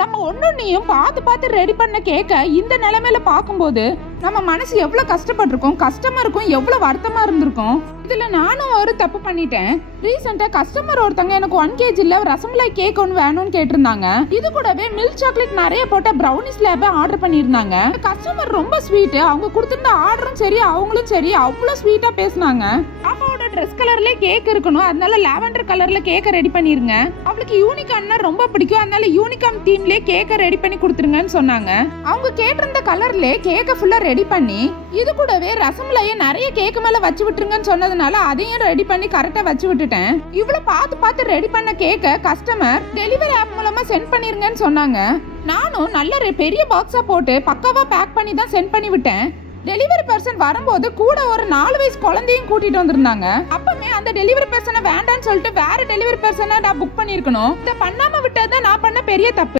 நம்ம ஒன்னொன்னையும் பார்த்து பார்த்து ரெடி பண்ண கேக்க இந்த நிலைமையில பார்க்கும்போது நம்ம மனசு எவ்வளவு கஷ்டப்பட்டிருக்கோம், கஸ்டமருக்கும் எவ்வளவு வருத்தமா இருந்திருக்கும். இதுல நானும் ஒரு தப்பு பண்ணிட்டேன். ரீசெண்டா கஸ்டமர் ஒருத்தங்க எனக்கு 1 kg ரசமலாய் கேக் ஒன்று வேணும்னு கேட்டிருந்தாங்க. இது கூடவே மில்க் சாக்லேட் நிறைய போட்ட ப்ரௌனி ஸ்லாப் ஆர்டர் பண்ணியிருந்தாங்க. கஸ்டமர் ரொம்ப ஸ்வீட். அவங்க கொடுத்திருந்த ஆர்டரும் சரி அவங்களும் சரி அவ்வளவு ஸ்வீட்டா பேசினாங்க. பாப்பாவோட ட்ரெஸ் கலர்ல கேக் இருக்கணும், அதனால லாவெண்டர் கலர்ல கேக்க ரெடி பண்ணிருங்க. அவளுக்கு யூனிகார்ன்னா ரொம்ப பிடிக்கும், அதனால யூனிகார்ன் தீம்லயே கேக்க ரெடி பண்ணி கொடுத்துருங்கன்னு சொன்னாங்க. அவங்க கேட்டிருந்த கலர்ல கேக்க ஃபுல்லா ரெடி பண்ணி இது கூடவே ரசமலாயை நிறைய கேக்கு மேல வச்சு விட்டுருங்கன்னு சொன்னதுனால அதையும் ரெடி பண்ணி கரெக்டா வச்சு விட்டுட்டேன். இவ்வளவு பார்த்து பார்த்து ரெடி பண்ண கேக்க கஸ்டமர் டெலிவரி ஆப் மூலமா சென்ட் பண்ணிருங்கன்னு சொன்னாங்க. நானும் நல்ல பெரிய பாக்ஸா போட்டு பக்காவா பேக் பண்ணி தான் சென்ட் பண்ணி விட்டேன். டெலிவரி பர்சன் வரும்போது கூட ஒரு 4 வயசு குழந்தையும் கூட்டிட்டு வந்திருந்தாங்க. அப்பமே அந்த டெலிவரி பர்சனை வேண்டான்னு சொல்லிட்டு வேற டெலிவரி பர்சனை நான் புக் பண்ணிருக்கணும். இதை பண்ணாம விட்டது நான் பண்ண பெரிய தப்பு.